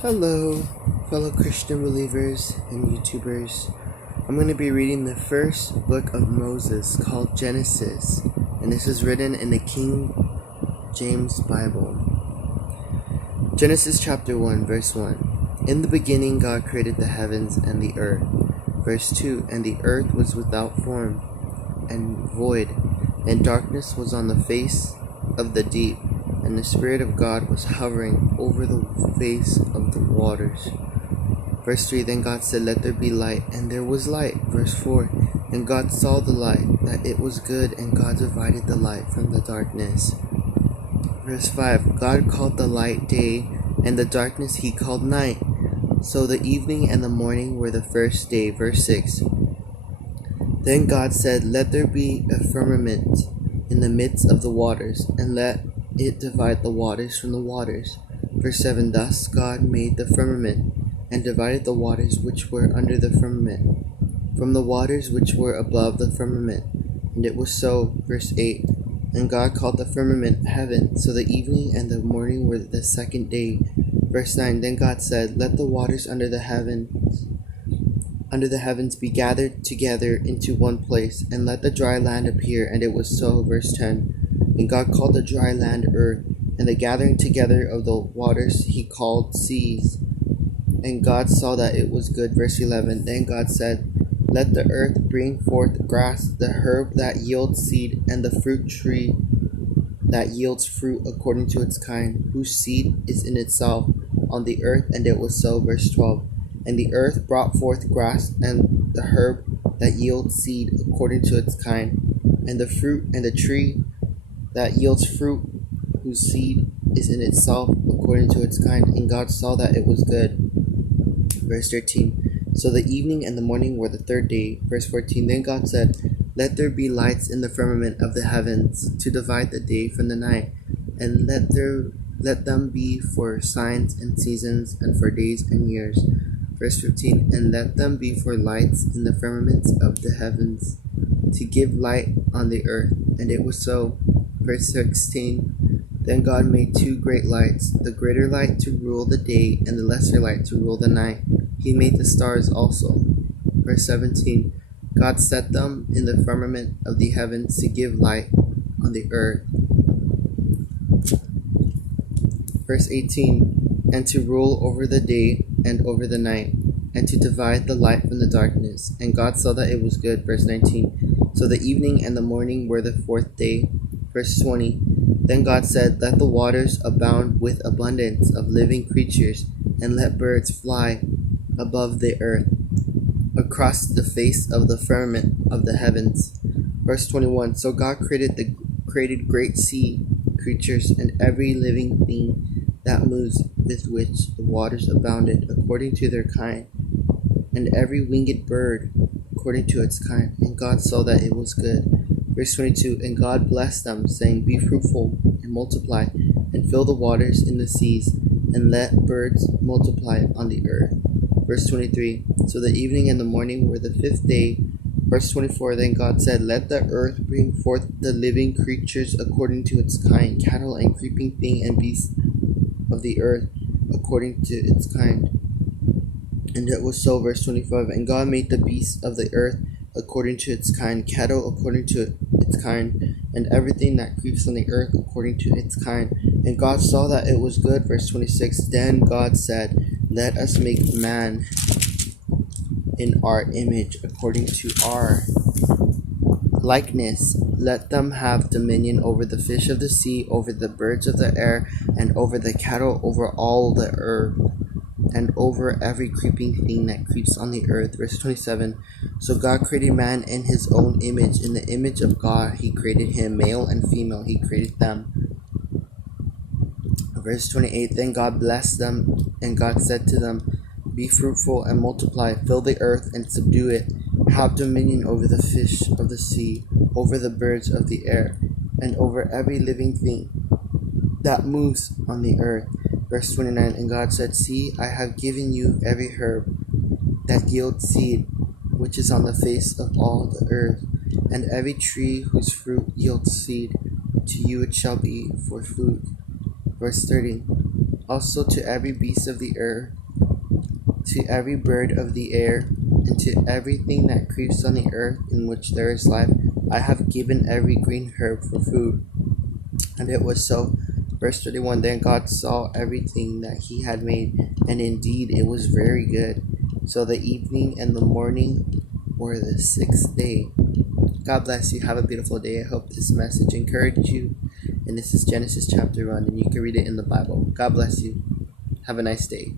Hello, fellow Christian believers and YouTubers. I'm going to be reading the first book of Moses called Genesis, and this is written in the King James Bible. Genesis chapter 1, verse 1. In the beginning God created the heavens and the earth. Verse 2. And the earth was without form and void, and darkness was on the face of the deep, and the Spirit of God was hovering over the face of the waters. Verse 3. Then God said, Let there be light, and there was light. Verse 4. And God saw the light, that it was good, and God divided the light from the darkness. Verse 5. God called the light day, and the darkness he called night. So the evening and the morning were the first day. Verse 6. Then God said, Let there be a firmament in the midst of the waters, and let it divide the waters from the waters. Verse 7. Thus God made the firmament, and divided the waters which were under the firmament from the waters which were above the firmament. And it was so. Verse 8. And God called the firmament heaven. So the evening and the morning were the second day. Verse 9. Then God said, Let the waters under the heavens be gathered together into one place, and let the dry land appear. And it was so. Verse 10. And God called the dry land earth, and the gathering together of the waters he called seas. And God saw that it was good. Verse 11. Then God said, Let the earth bring forth grass, the herb that yields seed, and the fruit tree that yields fruit according to its kind, whose seed is in itself on the earth. And it was so. Verse 12. And the earth brought forth grass, and the herb that yields seed according to its kind, and the fruit and the tree that yields fruit, whose seed is in itself according to its kind. And God saw that it was good. Verse 13. So the evening and the morning were the third day. Verse 14. Then God said, Let there be lights in the firmament of the heavens, to divide the day from the night, and let them be for signs and seasons, and for days and years. Verse 15. And let them be for lights in the firmaments of the heavens, to give light on the earth. And it was so. Verse 16. Then God made two great lights, the greater light to rule the day, and the lesser light to rule the night. He made the stars also. Verse 17. God set them in the firmament of the heavens to give light on the earth. Verse 18. And to rule over the day and over the night, and to divide the light from the darkness. And God saw that it was good. Verse 19. So the evening and the morning were the fourth day. Verse 20. Then God said, Let the waters abound with abundance of living creatures, and let birds fly above the earth, across the face of the firmament of the heavens. Verse 21. So God created great sea creatures, and every living thing that moves, with which the waters abounded, according to their kind, and every winged bird according to its kind. And God saw that it was good. Verse 22. And God blessed them, saying, Be fruitful, and multiply, and fill the waters in the seas, and let birds multiply on the earth. Verse 23. So the evening and the morning were the fifth day. Verse 24. Then God said, Let the earth bring forth the living creatures according to its kind, cattle and creeping thing and beasts of the earth according to its kind. And it was so. Verse 25. And God made the beasts of the earth according to its kind, cattle according to its kind, and everything that creeps on the earth according to its kind. And God saw that it was good. Verse 26. Then God said, Let us make man in our image, according to our likeness. Let them have dominion over the fish of the sea, over the birds of the air, and over the cattle, over all the earth, and over every creeping thing that creeps on the earth. Verse 27. So God created man in his own image. In the image of God he created him, male and female he created them. Verse 28. Then God blessed them, and God said to them, Be fruitful and multiply, fill the earth and subdue it. Have dominion over the fish of the sea, over the birds of the air, and over every living thing that moves on the earth. Verse 29. And God said, See, I have given you every herb that yields seed, which is on the face of all the earth, and every tree whose fruit yields seed. To you it shall be for food. Verse 30. Also to every beast of the earth, to every bird of the air, and to everything that creeps on the earth in which there is life, I have given every green herb for food. And it was so. Verse 31. Then God saw everything that he had made, and indeed it was very good. So the evening and the morning were the sixth day. God bless you. Have a beautiful day. I hope this message encouraged you. And this is Genesis chapter 1, and you can read it in the Bible. God bless you. Have a nice day.